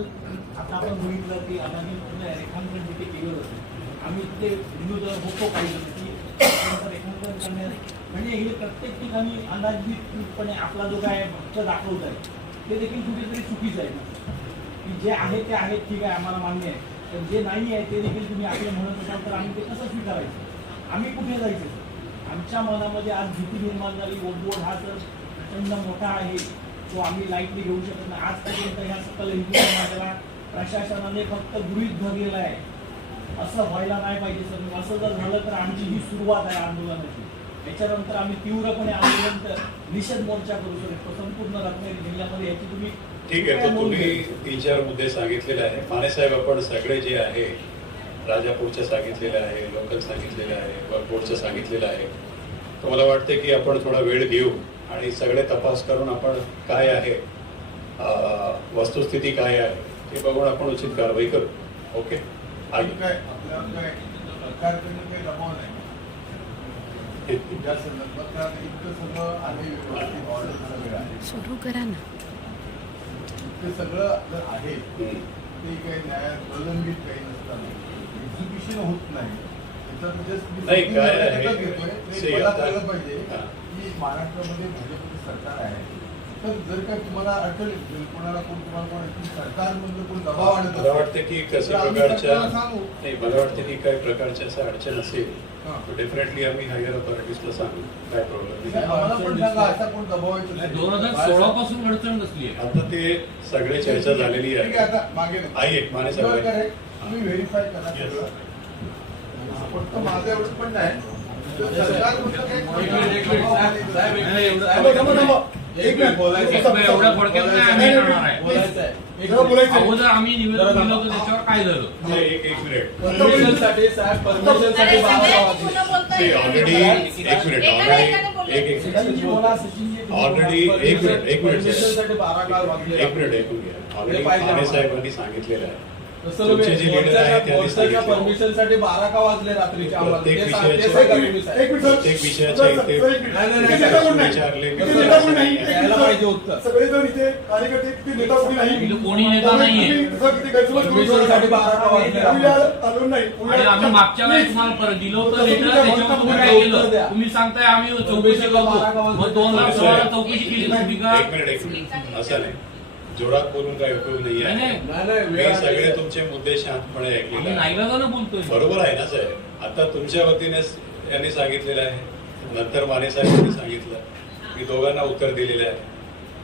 आता आपण बघितलं की आता रेखांकन जे रेखांकन केलं होतं आम्ही ते विनोद होतो पाहिजे की रेखांकन करण्यास म्हणजे हे प्रत्येक ठिकाणी अंदाजबीतपणे आपला जो काय भक्त दाखवत आहे ते देखील कुठेतरी चुकीचं आहे. की जे आहे ते आहे ठीक आहे आम्हाला मान्य आहे. पण जे नाही आहे ते देखील तुम्ही आपलं म्हणत असाल तर आम्ही ते कसं स्वीकारायचं? आम्ही कुठे जायचं? आमच्या मनामध्ये आज भीती निर्माण झाली ओबोर्ड हा तर प्रचंड मोठा आहे. तो आम्ही लाईटली घेऊ शकत नाही. आजपर्यंत ह्या सकल हिंदू समाजाला प्रशासनाने फक्त गृहीत धरलेलं आहे. असं व्हायला नाही पाहिजे सर. असं जर झालं तर आमची ही सुरुवात आहे आंदोलनाची. याच्यानंतर आम्ही तीव्रपणे आंदोलन निषेध मोर्चा करू शकतो संपूर्ण रत्नागिरी जिल्ह्यामध्ये याची तुम्ही ठीक आहे तर तुम्ही तीन चार मुद्दे सांगितलेले आहे मानेसाहेब आपण सगळे जे आहे राजापूरचं सांगितलेलं आहे लोकल सांगितलेलं आहे वरपूरचं सांगितलेलं आहे. तर मला वाटतं की आपण थोडा वेळ घेऊ. आणि सगळे तपास करून आपण काय आहे वस्तुस्थिती काय आहे ते बघून आपण उचित कारवाई करू. ओके? आणि आणि काय सुरू करा ना. इतकं सगळं जर आहे. ते काही न्याय प्रलंबित काही नसताना एक्झिक्युशन होत नाही. नाही, काय आहे? हा. की महाराष्ट्रामध्ये भाजपचं सरकार आहे. तर जर का तुम्हाला अडचण कोणाला कोण तुम्हाला कोण येईल, सरकारमधलं कोण दबाव आणत मला वाटतं की कशा प्रकारच्या सांगू. नाही मला वाटतं की काही प्रकारच्या असं अडचण असेल हा. तर डेफिनेटली आम्ही हायर अथॉरिटीजला सांगू. काय प्रॉब्लेम आम्हाला पण सांगा असा कोण दबाव दोन हजार सोळा पासून अडचण नसली आहे? आता ते सगळे चर्चा झालेली आहे. मागे एक माने सगळे. आहे. तुम्ही व्हेरीफाय करा. फक्त माझं एवढं पण नाही. एवढ्या थोडक्यात नाही आम्ही करणार आहे. अगोदर आम्ही निवेदन दिलं होतं त्याच्यावर काय झालं एक एक मिनिट. ऑलरेडी एक मिनिट एक मिनिट एक मिनिट एक मिनिट ऑलरेडी. साहेबांनी सांगितलेलं आहे परमिशनसाठी बारा का वाजले रात्रीचे आम्हाला प्रत्येक ते सांग- ते विषयाचे- सांगा तुम्ही साहेब. एक मिनिट सर. प्रत्येक विषयाच्या सर, इथे- सर, एक मिनिट. नाही, नाही, इथे नाही, नेता कोण नाही. विचारले इथे की- नेता कोण नाही. एक यायला मिनिट, पाहिजे. उत्तर. सगळेजण इथे कार्यकर्ते इथे नेता कोणी नाही इथं कोणी नेता नाहीये. परमिशनसाठी. बारा का वाजले आम्ही मागच्या वेळेस तुम्हाला परत दिलं होतं लेटर त्याच्यावर तुम्ही काय केलं तुम्ही सांगताय आम्ही चौकशी करतो मग दोन लाख सोळाला चौकशी केली असं नाही जोरात बोलून काय उपयोग नाही आहे नाही. नाही, नाही, मी वेळ सगळे. तुमचे मुद्दे शांतपणे बोलतोय. बरोबर आहे ना साहेब? आता तुमच्या वतीने यांनी सांगितलेलं आहे. नंतर माने साहेबांनी सांगितलं. मी दोघांना उत्तर दिलेलं आहे.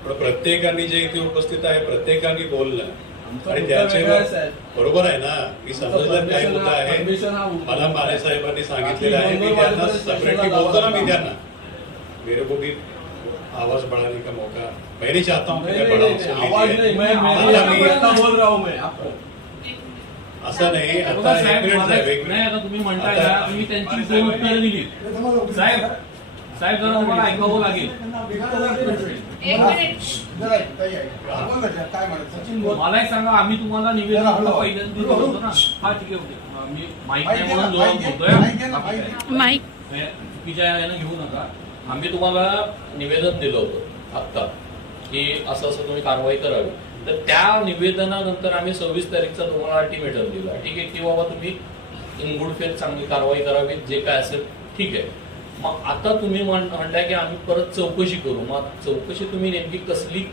पण प्रत्येकाने जे इथे उपस्थित आहे प्रत्येकाने आमचा आणि त्याच्यावर साहेब. बरोबर आहे ना? मी समजलं काय मुद्दा हा- आहे. मला माने साहेबांनी सांगितलेलं आहे. मी त्यांना सेपरेटली बोलतो ना मी त्यांना. मेरे को भी आवाज बढ़ाने का मौका। मैं नहीं चाहता हूँ कि नहीं, मैं बढ़ाऊं हूँ असं नाही आता बघा एक साहेब मिनिट मला- साहेब एक नाही। आता मिनिट तुम्ही म्हणताय आता- ना तुम्ही त्यांची दोन उत्तरं दिली साहेब साहेब जरा तुम्हाला ऐकावं लागेल. मला एक सांगा आम्ही तुम्हाला निवेदन. दिलं पहिल्यांदा दिलं होतं ना. हा ठीक आहे ओके. अं, मी माहीत नाही म्हणून जोरात बोलतोय. माईक हे चुकीच्या यानं घेऊ नका. आम्ही तुम्हाला निवेदन दिलं होतं आत्ता की असं असं तुम्ही कारवाई करावी. तर त्या निवेदनानंतर आम्ही सव्वीस तारीखचा तुम्हाला अल्टिमेटम दिला. ठीक आहे की बाबा तुम्ही इन गुड फेथ चांगली कारवाई करावी जे काय असेल ठीक आहे. मग आता तुम्ही म्हण- म्हणताय की आम्ही परत चौकशी करू. मग चौकशी तुम्ही नेमकी कसली?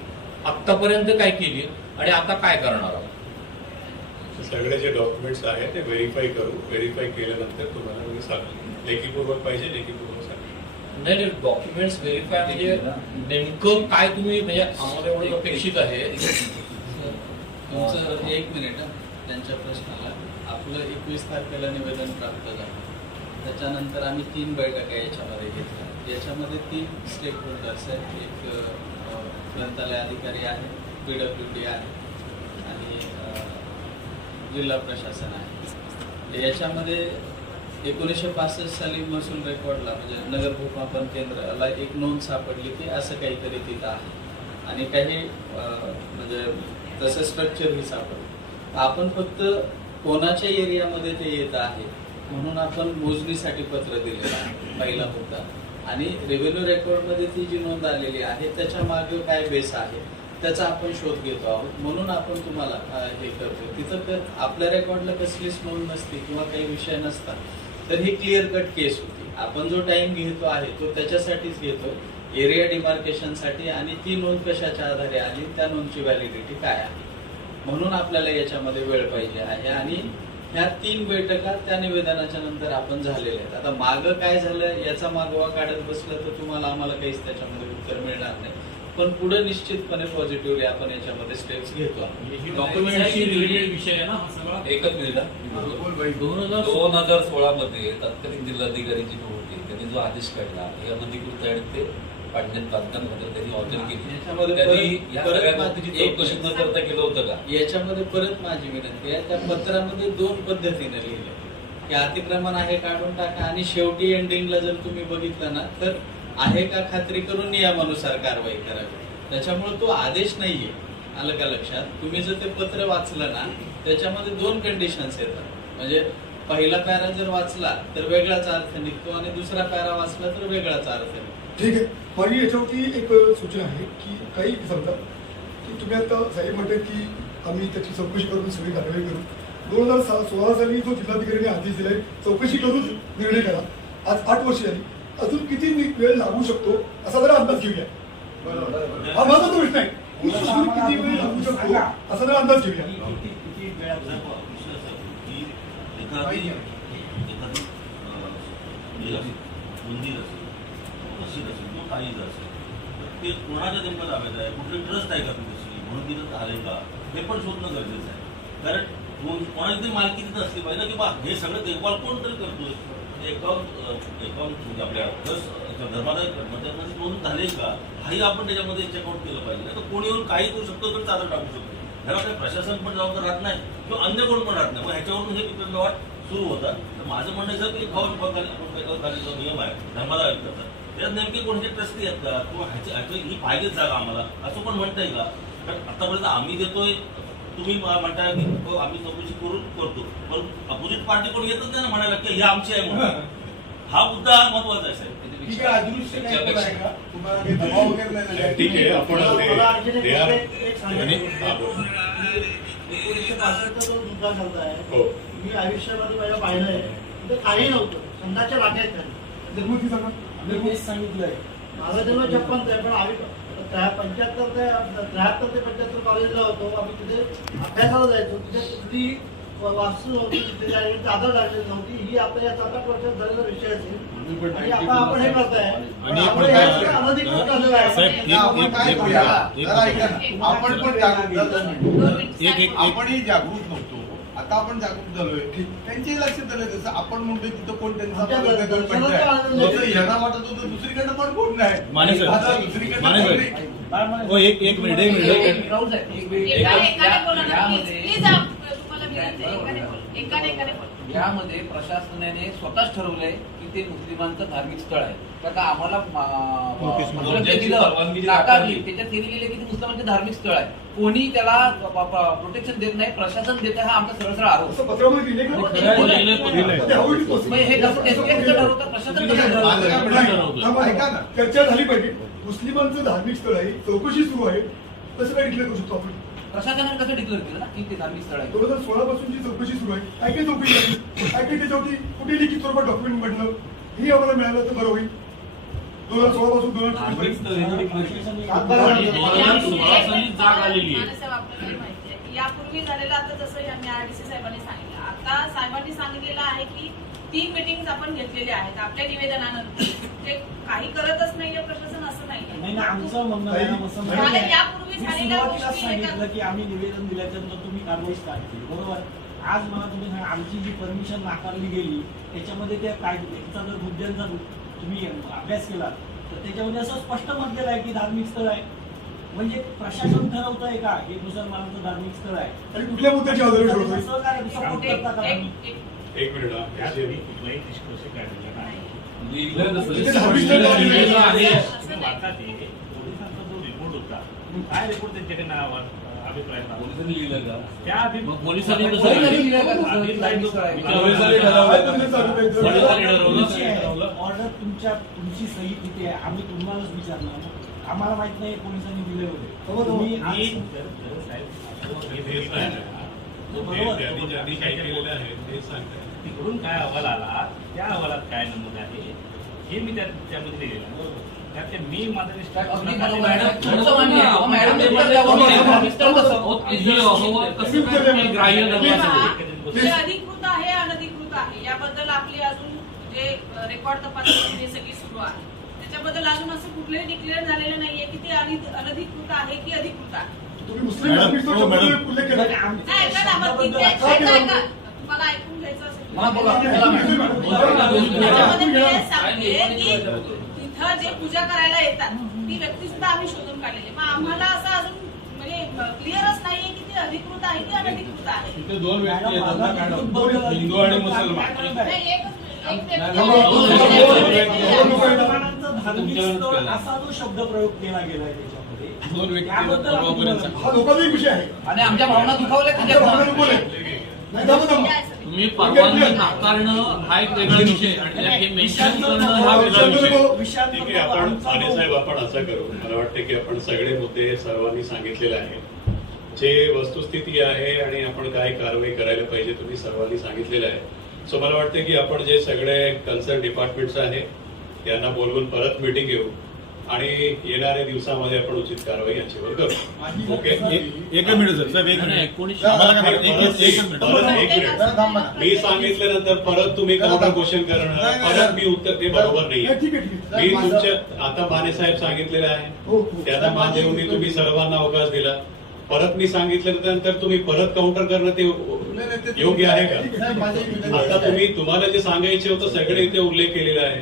आत्तापर्यंत काय केली? आणि आता काय करणार आहोत? सगळे जे डॉक्युमेंट्स आहेत ते व्हेरीफाय करू. व्हेरीफाय केल्यानंतर तुम्हाला मी सांगेन लेखीपूर्वक पाहिजे लेखीपूर्वक नाही नाही डॉक्युमेंट्स व्हेरीफाय म्हणजे नेमकं काय तुम्ही म्हणजे आम्हाला एवढं अपेक्षित आहे? तुमचं एक मिनिट त्यांच्या प्रश्नाला. आपलं एकवीस तारखेला निवेदन प्राप्त झालं. त्याच्यानंतर आम्ही तीन बैठका याच्यामध्ये घेतल्या. याच्यामध्ये तीन स्टेक होल्डर्स आहेत. एक ग्रंथालय अधिकारी आहे पी डब्ल्यू डी आहे आणि जिल्हा प्रशासन आहे. याच्यामध्ये एकोणीसशे पासष्ट साली महसूल रेकॉर्डला म्हणजे नगर भूमापन केंद्राला एक नोंद सापडली की असं काहीतरी तिथं आहे. आणि काही म्हणजे तसं स्ट्रक्चरही सापडलं. आपण फक्त कोणाच्या एरियामध्ये ते येत आहे म्हणून आपण मोजणीसाठी पत्र दिलेलं आहे पहिला होता आणि रेव्हेन्यू रेकॉर्डमध्ये ती जी नोंद आलेली आहे त्याच्यामागे काय बेस आहे त्याचा आपण शोध घेतो आहोत. म्हणून आपण तुम्हाला हे करतो तिथं तर आपल्या रेकॉर्डला कसलीच नोंद नसते किंवा काही विषय नसतात. तर ही क्लिअर कट केस होती. आपण जो टाइम घेतो आहे तो त्याच्यासाठीच घेतो. एरिया डिमार्केशनसाठी आणि ती नोंद कशाच्या आधारे आली? त्या नोंदची व्हॅलिडिटी काय आहे? म्हणून आपल्याला याच्यामध्ये वेळ पाहिजे आहे आणि ह्या तीन बैठका त्या निवेदनाच्या नंतर आपण झालेल्या आहेत. आता मागं काय झालं? याचा मागोवा काढत बसलं तर तुम्हाला आम्हाला काहीच त्याच्यामध्ये उत्तर मिळणार नाही. पण पुढे निश्चितपणे पॉझिटिव्हली आपण याच्यामध्ये स्टेप्स घेतो आहोत. डॉक्युमेंटशी रिलेटेड विषय आहे ना हा सगळा एकच मिनिट. दोन हजार दोन हजार सोळा मध्ये तत्कालीन जिल्हाधिकाऱ्यांची निवड होती त्यांनी जो आदेश काढला या अधिकृत आणि ते बांधकामाबद्दल त्यांनी ऑर्डर केली याच्यामध्ये त्यांनी परत- या परत सगळ्या मा- गोष्टीची एक चौकशी न मिनिट. करता केलं होतं का याच्यामध्ये परत माझी विनंती आहे त्या पत्रामध्ये दोन पद्धतीने लिहिलं की अतिक्रमण आहे काढून टाका आणि शेवटी एंडिंगला जर तुम्ही बघितलं ना तर आहे का खात्री करून नियमानुसार कारवाई करावी? त्याच्यामुळे तो आदेश नाहीये. आलं का लक्षात? तुम्ही जर ते पत्र वाचलं ना त्याच्यामध्ये दोन कंडिशन्स येतात. म्हणजे पहिला पॅरा जर वाचला तर वेगळाच अर्थ निघतो आणि दुसरा पॅरा वाचला तर वेगळाच अर्थ निघतो. ठीक आहे. माझी याच्यावरती एक सूचना आहे की काही समजा की तुम्ही आता साहेब म्हणते की आम्ही त्याची चौकशी करून सगळी कारवाई करू. दोन हजार सोळा साली जो जिल्हाधिकाऱ्यांनी आदेश दिलाय चौकशी करून निर्णय करा. आज आठ वर्ष झाली. अजून किती वेळ लागू शकतो असा जरा अंदाज घेऊया. हा माझा तो प्रश्न आहे. अजून किती वेळ लागू शकतो असा जरा अंदाज घेऊया. असेल, मंदिर असेल मशीद असेल किंवा काहीच असेल तर ते कोणाच्या नेमकं ताब्यात आहे कुठली ट्रस्ट आहे का तुमची म्हणून तिथं झाले का हे पण शोधणं गरजेचं आहे कारण कोणाची तरी मालकी तिथं असली पाहिजे ना की बा हे सगळं देखभाल कोण तरी करतोय? अकाउंट म्हणजे आपल्या धर्मादाय नोंद झाले का हाही आपण त्याच्यामध्ये चेकआउट केलं पाहिजे. नाही तर कोणी येऊन काही करू शकतो तर चादर टाकू शकतो. ह्याला काही प्रशासन पण जबाबदार राहत नाही किंवा अन्य कोण पण राहत नाही. मग ह्याच्यावरून हे विक्रम वाट सुरू होतात. तर माझं म्हणणं आहे सर की खाऊन खाली जो नियम आहे धर्मादाय आयुक्ताचा त्यात नेमके कोणते ट्रस्टी आहेत का? किंवा ह्याची ही पाहिजेच जागा आम्हाला असं पण म्हणता येईल का? कारण आतापर्यंत आम्ही देतोय तुम्ही म- म्हणताय की हो, आम्ही चौकशी करून करतो. पण अपोजिट पार्टी कोण येतच नाही ना म्हणायला की ही आमची आहे म्हणून. हा मुद्दा महत्त्वाचा आहे साहेब. ठीक आहे आहे आहे आपण ते- ते आहे. आहे. हा. एकोणीसशे पासष्टचा जो आहे हो. मी आयुष्यामध्ये माझ्या पाहिलंय तिथं काही नव्हतं. संघाच्या झाली सांगा. तेच सांगितलंय. माझा जन्म छप्पनचा आहे पण आम्ही पंच्याहत्तर ते त्र्याहत्तर ते पंच्याहत्तर कॉलेजला होतो. आम्ही तिथे अभ्यासाला जायचो. तिथे कुठली वास्तू नव्हती तिथे चादर लागलेली नव्हती. ही आता या सात आठ वर्षात झालेला विषय असेल. आणि आता आपण हे करताय. पण आपण आपण. आपण पण जागरूक एक- आपणही जागृत नव्हतो. आता आपण जागरूक झालोय. त्यांचे लक्षात आलं जसं आपण म्हणतोय तिथं कोण त्यांचा. यांना वाटत होतं दुसरीकडनं पण कोण नाही. आता म्हणायचं? हो एक एक मिनिट एक मिनिट. यामध्ये- प्रशासनाने स्वतःच ठरवलंय ते मुस्लिमांचं धार्मिक स्थळ आहे. तर का आम्हाला नाकारली त्याच्यात लिहिलेलं की ते मुस्लिमांचे धार्मिक स्थळ आहे. कोणी त्याला प्रोटेक्शन देत नाही प्रशासन देत आहे हा आमचा सरळ सरळ आरोप हो, ते. ते हे कसं ते- ते ठरवतं प्रशासन ऐका ना. चर्चा झाली पाहिजे. मुस्लिमांचं धार्मिक स्थळ आहे चौकशी सुरू आहे. कसं काय डिक्लेअर करू शकतो आपण? प्रशासनाने कसं डिक्लेअर केलं ना? की ते धार्मिक स्थळ आहे. दोन हजार सोळा पासूनची चौकशी सुरू आहे काय काय चौकशी झाली काय काय त्याच्यावरती कुठे लिखित स्वरूपात डॉक्युमेंट बनलं हे आम्हाला मिळालं तर बरं होईल. दोन हजार सोळा पासून दोन हजार चोवीस प्रशासनिक जाग आलेली आहे. मानसाहेब आपल्याला माहिती आहे. की यापूर्वी झालेलं आता जसं यांनी आरडीसी साहेबांनी सांगितलं. आता साहेबांनी सांगितलेलं आहे की तीन मिटिंग आपण घेतलेल्या आहेत. आपल्या निवेदनानंतर. ते काही करतच नाहीये प्रशासन असं नाही नाहीये. नाही, आमचं म्हणणं आहे ना, असं झालं, नाही. यापूर्वी गोष्टी सांगितलं की आम्ही निवेदन दिल्याच्यानंतर तुम्ही कारवाई स्टार्ट केली. बरोबर? आज मला तुम्ही सांगा आमची जी परमिशन नाकारली गेली त्याच्यामध्ये त्या काय त्याचा जर मुद्द्यांचा तुम्ही अभ्यास केला तर त्याच्यामध्ये असं स्पष्ट म्हटलेलं आहे की धार्मिक स्थळ आहे. म्हणजे प्रशासन ठरवत आहे का? हे मुसलमानाचं धार्मिक स्थळ आहे. कुठल्या मुद्द्याची? एक- एक- एक मिनिट हा. त्यावेळी कुठलाही निष्कर्ष काढलेला नाही. लिहिलं काय रिपोर्ट त्यांच्याकडे नावावर अभिप्राय होता? पोलिसांनी लिहिलं का त्या मग पोलिसांनी कसं पोलिसांनी लिहिलं? पोलिसांनी. पोलिसांनी ठरवलं. ऑर्डर तुमच्या तुमची सही किती आहे आम्ही तुम्हालाच विचारणार. आम्हाला माहीत नाही पोलिसांनी दिले हो, होते हो. तुम्ही मी- बरोबर. त्यांनी ज्यांनी काय केलेलं आहे ते सांगतात तिकडून काय अहवाल आला त्या अहवालात काय नमूद आहे हे मी त्या त्यामध्ये मी माझं अधिकृत आहे अनधिकृत आहे. याबद्दल आपली अजून जे रेकॉर्ड तपासणी हे सगळी सुरू आहे. त्याच्याबद्दल अजून असं कुठलंही डिक्लेअर झालेलं नाहीये की ते अनधिकृत आहे की अधिकृत आहे. तुम्ही मुस्लिम धार्मिक हो. तुम्हाला ऐकून घ्यायचं असेल जे पूजा करायला येतात ती व्यक्ती सुद्धा आम्ही शोधून काढलेली मग आम्हाला असं अजून म्हणजे क्लिअरच नाहीये की ते अधिकृत आहे की अनधिकृत आहे. दोन व्यक्ती येतात ना मॅडम. बरोबर. हिंदू आणि मुसलमान. असा जो शब्द प्रयोग केला गेलाय त्याच्यामध्ये. हा लोकांचा विषय आहे. आणि आमच्या भावना दुखावल्या तुम्ही परवानगी नाकारणं हा एक वेगळा विषय आणि त्यात मेन्शन करणं हा वेगळा विषय. ठीक आहे आपण साहेब आपण असं करू. मला वाटतं की आपण सगळे मुद्दे सर्वांनी सांगितलेले आहेत. जे वस्तुस्थिती आहे आणि आपण काय कारवाई करायला पाहिजे तुम्ही सर्वांनी सांगितलेलं आहे. सो मला वाटतं की आपण जे सगळे कन्सर्न डिपार्टमेंट्स आहे त्यांना बोलवून परत मिटिंग घेऊ. आणि येणाऱ्या दिवसामध्ये आपण उचित कारवाई याच्यावर करू. ओके एक मिनिट सर साहेब एक नाही, मिनिट. मी सांगितल्यानंतर परत तुम्ही काउंटर क्वेश्चन करणार परत मी उत्तर ते बरोबर नाही. मी तुमच्या आता माने साहेब सांगितलेले आहे. हो हो. त्यांना मान देऊन तुम्ही सर्वांना अवकाश दिला. परत मी सांगितल्यानंतर तुम्ही परत काउंटर करणं ते योग्य आहे का? आता. तुम्ही तुम्हाला जे सांगायचे होतं सगळे इथे उल्लेख केलेला आहे.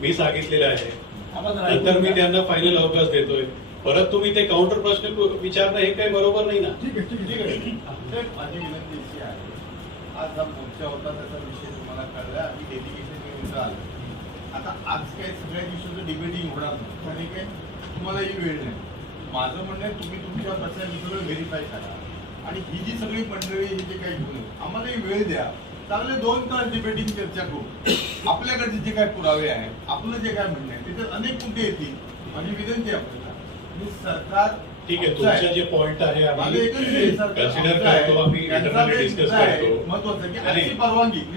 मी सांगितलेलं आहे. नंतर मी त्यांना फायनल अवकाश देतोय. परत तुम्ही ते काउंटर प्रश्न विचारणं हे काही बरोबर नाही ना? ठीक आहे ठीक माझी विनंती अशी आहे आज हा मोर्चा होता त्याचा विषय तुम्हाला कळला आम्ही डेलिगेशन घेऊन आलो. आता आज काय सगळ्या दिवसाचं डिबेटिंग होणार नाही कारण काय? तुम्हालाही वेळ नाही. माझं म्हणणं आहे तुम्ही तुमच्या प्रश्नांची सगळं व्हेरीफाय करा. आणि ही जी सगळी मंडळी हे जे काही घेऊन आम्हालाही वेळ द्या. चांगले दोन तास डिबेटिंग चर्चा करू. आपल्याकडचे जे काही पुरावे आहेत आपलं जे काय म्हणणं आहे त्याच्यात अनेक मुद्दे येतील माझी विनंती आपल्याला. मी सरकार ठीक आहे तुमचे जे पॉइंट आहे आम्ही कन्सिडर. करतो आम्ही इंटरनली डिस्कस करतो. आणि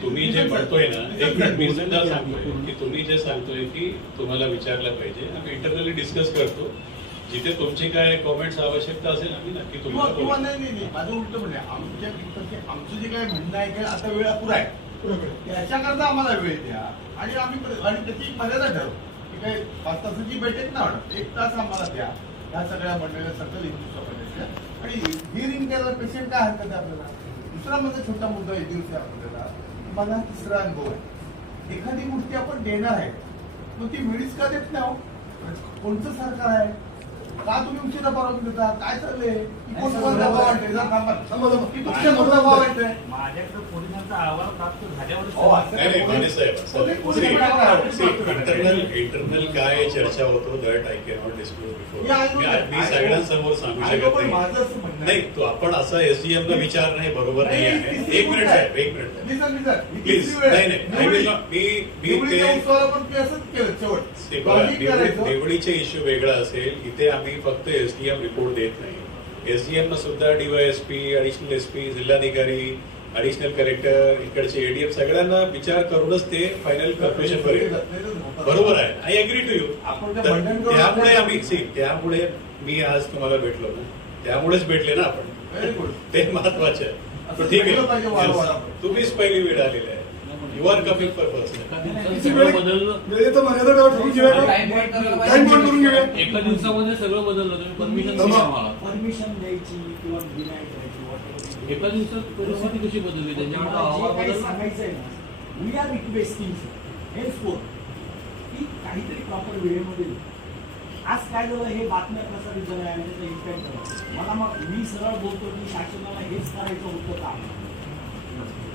तुम्ही जे म्हणतोय ना एक मिनिट मी सुद्धा सांगतोय सांगतोय की तुम्ही जे सांगतोय की तुम्हाला विचारलं पाहिजे. आम्ही इंटरनली डिस्कस करतो. जिथे तुमची काय कॉमेंट्स आवश्यकता असेल आम्ही नक्की किंवा तुम्हाला. नाही नाही नाही. माझं उलट म्हणणं आहे आमच्या इकडचे आमचं जे काय म्हणणं आहे की आता वेळ अपुरा आहे. त्याच्याकरता आम्हाला वेळ द्या. आणि आम्ही पर- आणि त्याची मर्यादा ठरवू. की काय पाच तासाची बैठक ना होणार एक तास आम्हाला द्या. ह्या सगळ्या मंडळीला सकल हिंदू समाजाच्या आणि हिअरिंग द्यायला पेशंट काय हरकत आहे आपल्याला? दुसरा माझा छोटा मुद्दा एक दिवशी आपल्याला. मला तिसरा अनुभव आहे. एखादी गोष्टी आपण देणार आहे मग ती वेळीच का देत नाही हो? कोणतं सरकार आहे? का तुम्ही उशिरा परवानगी देता काय चाललंय? कोण दबाव दबाव? माझ्याकडे पोलिसांचा अहवाल प्राप्त झाल्यावर हो, इंटरनल इंटरनल काय चर्चा होतो that I cannot disclose before. मी सगळ्यांसमोर सांगू शकत पण नाही. नाही तो आपण असं एसडीएम ला विचार नाही बरोबर नाही आहे. एक मिनिट. साहेब एक मिनिट. ही प्लीज नाही आहे. नाही मी मी ते. निवडीचे इश्यू वेगळा असेल. इथे आम्ही फक्त एसडीएम रिपोर्ट देत नाही. एसडीएम ना सुद्धा डीवायएसपी अडिशनल एसपी जिल्हाधिकारी अडिशनल कलेक्टर इकडचे एडीएम सगळ्यांना विचार करूनच ते फायनल कन्क्ल्युजन वर येतात बरोबर आहे. आय अग्री टू यू त्यामुळे आम्ही see, त्यामुळे मी आज तुम्हाला भेटलो ना. त्यामुळेच भेटले ना आपण. ते महत्त्वाचे आहे. ठीक आहे. तुम्हीच पहिली वेळ आलेली आहे. You are coming for person एका दिवसात किती सगळं वेळ बदललं वेळेचं मर्यादा ठेवा, ठरवून घेऊया का? टाइम बॉन्ड करायला टाइम बॉन्ड करून घेऊया. एका दिवसामध्ये सगळं बदललं तुम्ही परमिशन थांबा. दिली आम्हाला. परमिशन द्यायची किंवा डिनाय करायची. एका दिवसात परिस्थिती कशी बदलली? त्यांच्यामुळे बदलला. सांगायचंय ना वी आर रिक्वेस्टिंग हेल्पफोर की काहीतरी प्रॉपर वेळेमध्ये. आज काय झालं हे बातम्या प्रसारित झाल्या आणि त्याचा इम्पॅक्ट झाला मला मग मी सरळ बोलतो की शासनाला हेच करायचं होतं का?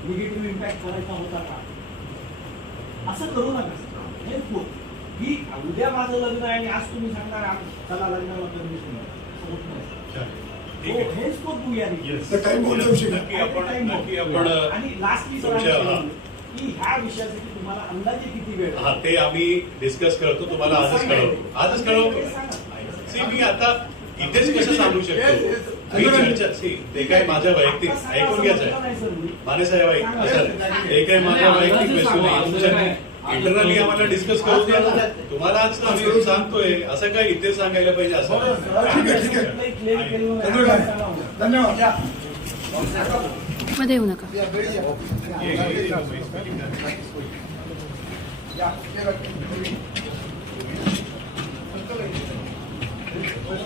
निगेटिव्ह इम्पॅक्ट करायचा होता का? असं करू नका. हेल्पफुल की उद्या माझं लग्न आहे आणि आज तुम्ही सांगणार आम- चला लग्नाला परमिशन होत नाही ठीक हो, आहे. हेच खूप तू आणि हा. की ह्या विषयासाठी तुम्हाला अंदाजे किती वेळ हा ते आम्ही डिस्कस करतो तुम्हाला आजच कळवतो. आजच कळवतो. सी मी आता इथेच कसं सांगू शकतो. ही ते काय माझ्या वैयक्तिक ऐकून घ्यायचं आहे माने साहेब ऐक. ते काय माझ्या वैयक्तिक वस्तू नाही. इंटरनली आम्हाला डिस्कस करू द्या ना. तुम्हाला आज आम्ही सांगतोय. असं काय इथे सांगायला पाहिजे असं नाही. ठीक आहे ठीक आहे. क्लिअर केलं धन्यवाद. मध्ये येऊ नका. समोर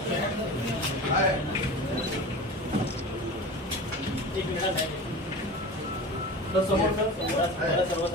समोर सर्व समोर